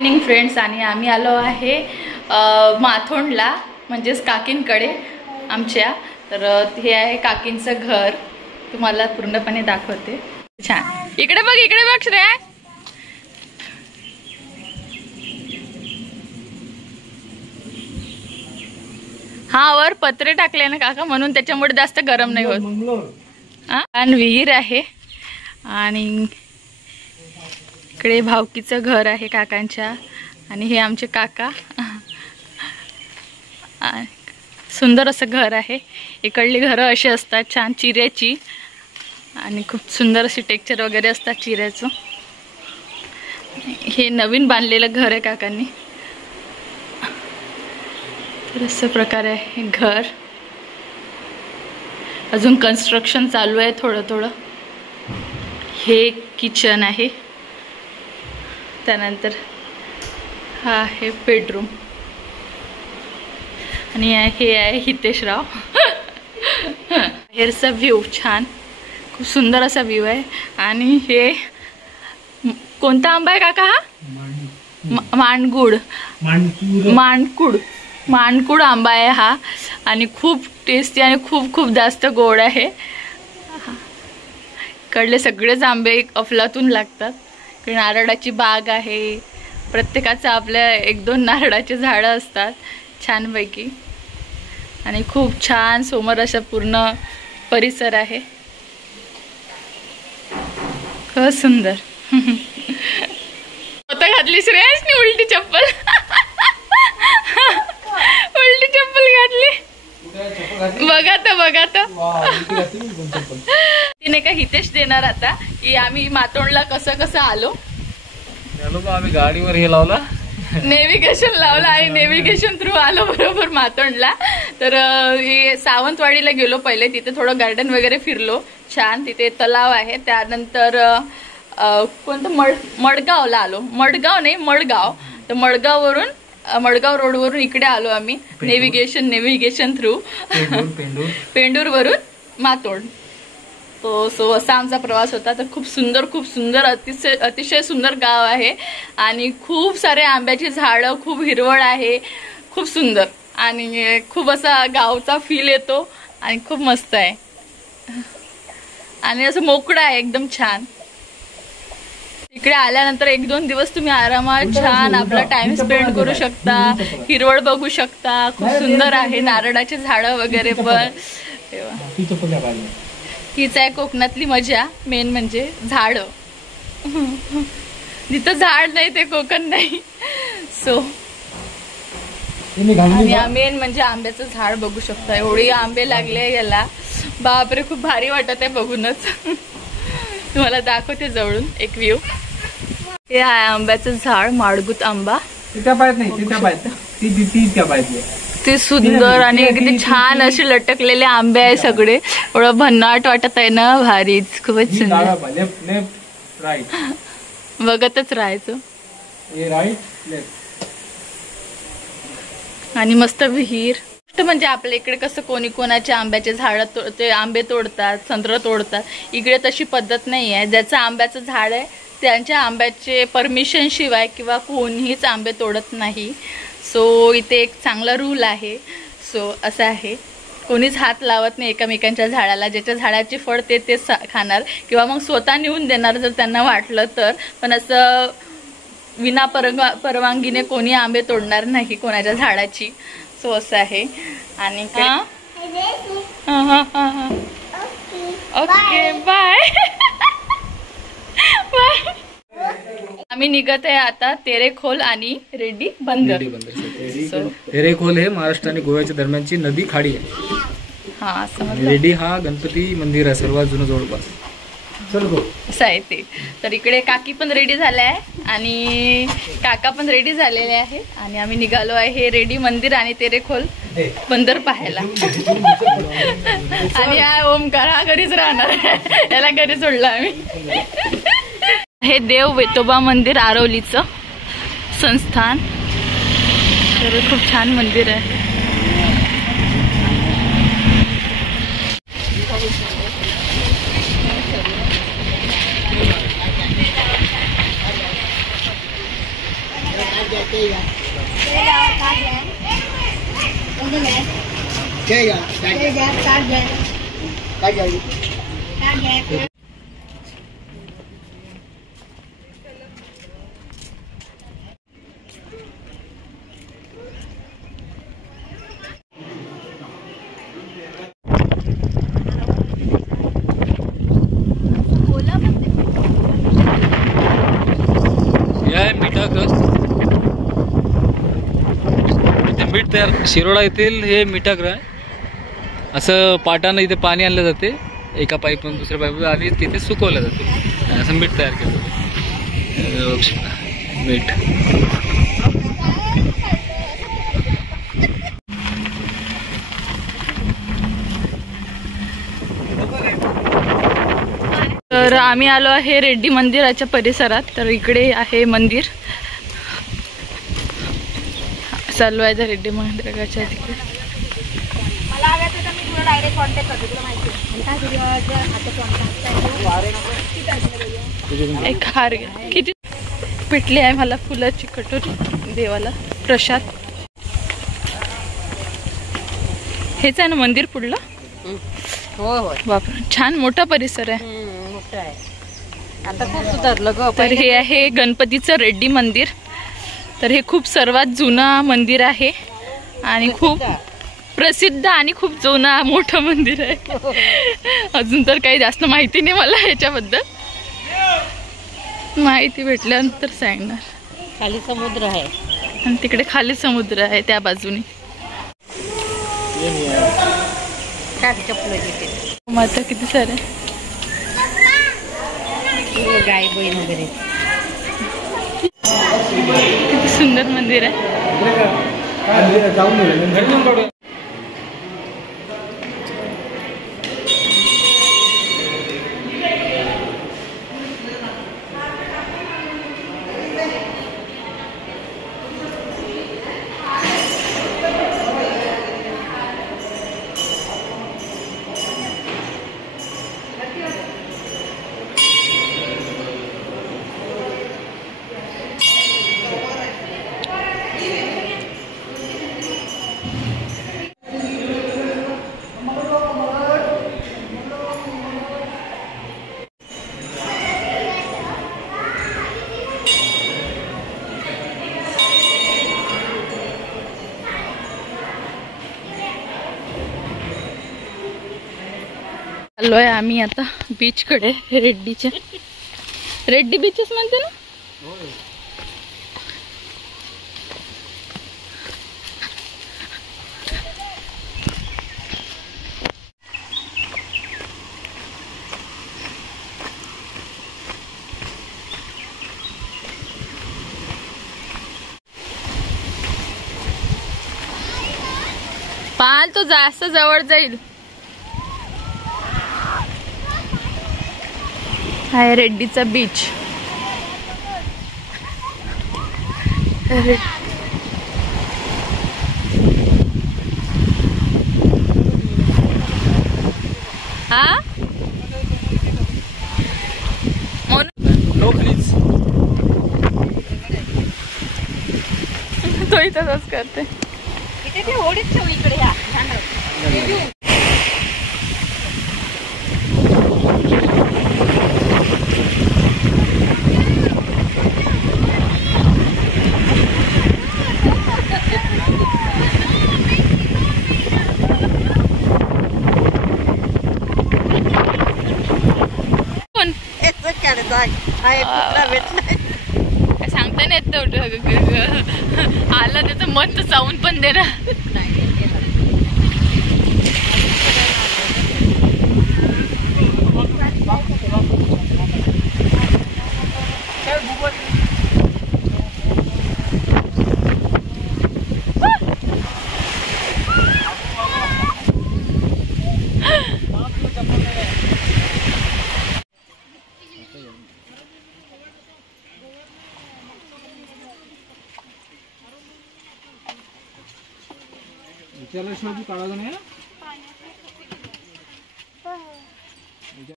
Morning friends, आणि आम्ही आलो आहे माथोंडला, म्हणजेच काकींकडे आमच्या. तर हे आहे काकींचं घर, तुम्हाला पूर्णपणे दाखवते. छान, इकडे बघ श्रेया. हा, वर पत्रे टाकले ना काका, म्हणून त्याच्यामुळे जास्त गरम नाही होत. आणि विहीर आहे, आणि इकडे भावकीचं घर आहे काकांच्या, आणि हे आमचे काका. सुंदर असं घर आहे. इकडली घरं अशी असतात छान चिऱ्याची, आणि खूप सुंदर अशी टेक्चर वगैरे असतात चिऱ्याचं. हे नवीन बांधलेलं घर आहे काकांनी. तर असं प्रकारे आहे घर. अजून कन्स्ट्रक्शन चालू आहे थोडं थोडं. हे किचन आहे, त्यानंतर हा आहे बेडरूम, आणि हे आहे हितेशराव. बाहेरचा व्ह्यू छान, खूप सुंदर असा व्ह्यू आहे. आणि हे कोणता आंबा आहे काका? हा माणकुड आंबा आहे हा, आणि खूप टेस्टी आणि खूप खूप जास्त गोड आहे. कडले सगळेच आंबे अफलातून लागतात. नारळाची बाग आहे, प्रत्येकाचं आपल्या 1-2 नारळाचे झाडं असतात छानपैकी, आणि खूप छान समोर असा पूर्ण परिसर आहे. खूप सुंदर. स्वतः घातली श्रेयसनी उलटी चप्पल. उलटी चप्पल घातली, बघा तर. तिने का हितेश देणार आता की आम्ही मातोंडला कसं आलो. आम्ही गाडीवर हे लावला, नेव्हिगेशन लावलं, आणि नेव्हिगेशन थ्रू आलो बरोबर मातोंडला. तर हे सावंतवाडीला गेलो पहिले, तिथे थोडं गार्डन वगैरे फिरलो छान. तिथे तलाव आहे. त्यानंतर कोणतं मडगावला आलो. मडगाव. तर मडगाव रोडवरून इकडे आलो आम्ही नेव्हिगेशन थ्रू पेंडूर वरून मातोंड. सो असा आमचा प्रवास होता. तर खूप सुंदर अतिशय सुंदर गाव आहे, आणि खूप सारे आंब्याची झाडं, खूप हिरवळ आहे, खूप सुंदर, आणि खूप असा गावचा फील येतो, आणि खूप मस्त आहे, आणि असं मोकळं आहे एकदम छान. इकडे आल्यानंतर 1-2 दिवस तुम्ही आरामात छान आपला टाइम स्पेंड करू शकता, हिरवळ बघू शकता. खूप सुंदर आहे, नारळाचे झाडं वगैरे पण. हीच आहे कोकणातली मजा, मेन म्हणजे झाड. जिथं झाड नाही ते कोकण नाही. सो आणि मेन म्हणजे आंब्याचं झाड बघू शकता. एवढे आंबे लागले याला, बापरे, खूप भारी वाटत आहे बघूनच. तुम्हाला दाखवते जवळून एक व्ह्यू. हे आहे आंब्याचं झाड, माडगूत आंबा. ते सुंदर आणि किती छान असे लटकलेले आंबे आहे सगळे. एवढं भन्नाट वाटत आहे ना, भारीच, खूपच सुंदर. बघतच राहायचं. आणि मस्त विहीर. म्हणजे आपल्या इकडे कसं कोणाचे आंब्याचे झाड ते आंबे तोडतात, संत्र तोडतात. इकडे तशी पद्धत नाही आहे. ज्याचं आंब्याचं झाड आहे त्यांच्या आंब्याचे परमिशन शिवाय किंवा कोणीच आंबे तोडत नाही. सो इथे एक चांगला रूल आहे. सो असं आहे, कोणीच हात लावत नाही एकमेकांच्या झाडाला. ज्याच्या झाडाची फळ ते खाणार, किंवा मग स्वतः नेऊन देणार जर त्यांना वाटलं तर. पण असं विना परवानगीने कोणी आंबे तोडणार नाही कोणाच्या झाडाची. सो असं आहे. आणि ओके, बाय. आम्ही निघत आहे आता तेरेखोल आणि रेड्डी बंदर. तेरेखोल हे महाराष्ट्र आणि गोव्याच्या दरम्यानची नदी खाडी आहे. हा, रेड्डी हा गणपती मंदिर आहे सर्वात जुनं जवळपास. असं आहे ते. तर इकडे काकी पण रेडी झाल्या आहे, आणि काका पण रेडी झालेले आहे, आणि आम्ही निघालो आहे हे रेड्डी मंदिर आणि तेरेखोल बंदर पाहायला. आणि हा ओमकार हा घरीच राहणार आहे, याला घरी सोडलं आम्ही. हे देव वेतोबा मंदिर, आरवलीचं संस्थान. तर खूप छान मंदिर आहे. मीठ तयार शिरोडा येथील हे मिठागृह आहे. असं पाटानं इथे पाणी आणलं जाते एका पाईपमधून दुसऱ्या पाईपमधून आणि तिथे सुकवलं जाते. असं मीठ तयार केलं जाते. मीठ तर आम्ही आलो आहे रेड्डी मंदिराच्या परिसरात. तर इकडे आहे मंदिर. चालू आहे त्या रेड्डी मंदिराच्या तिकडे. एक हार किती पिटली आहे मला फुलाची कटोरी देवाला प्रसाद. हेच आहे ना मंदिर पुढलं. हो हो बापरे छान मोठा परिसर आहे. मोठं आहे आता खूप सुधारलं ग. तर हे आहे गणपतीचं रेड्डी मंदिर. तर हे खूप सर्वात जुनं मंदिर आहे आणि खूप प्रसिद्ध आणि खूप जुना मोठं मंदिर आहे. अजून तर काही जास्त माहिती नाही मला ह्याच्याबद्दल. माहिती भेटल्यानंतर सांगणार. खाली समुद्र आहे आणि तिकडे खाली समुद्र आहे त्या बाजूने. माता किती सारे गाय बैल वगैरे. किती सुंदर मंदिर आहे. आलोय आम्ही आता बीच कडे. रेड्डीच्या रेड्डी बीचच म्हणते ना. पाल तो जास्त जवळ जाईल. हाय रेड्डीचा बीच. हा तो इथंच करते. इकडे सांगता नाही येत. आला त्याचं मन तर जाऊन पण दे ना. विचारल्याशिवाय काढायचं नाही.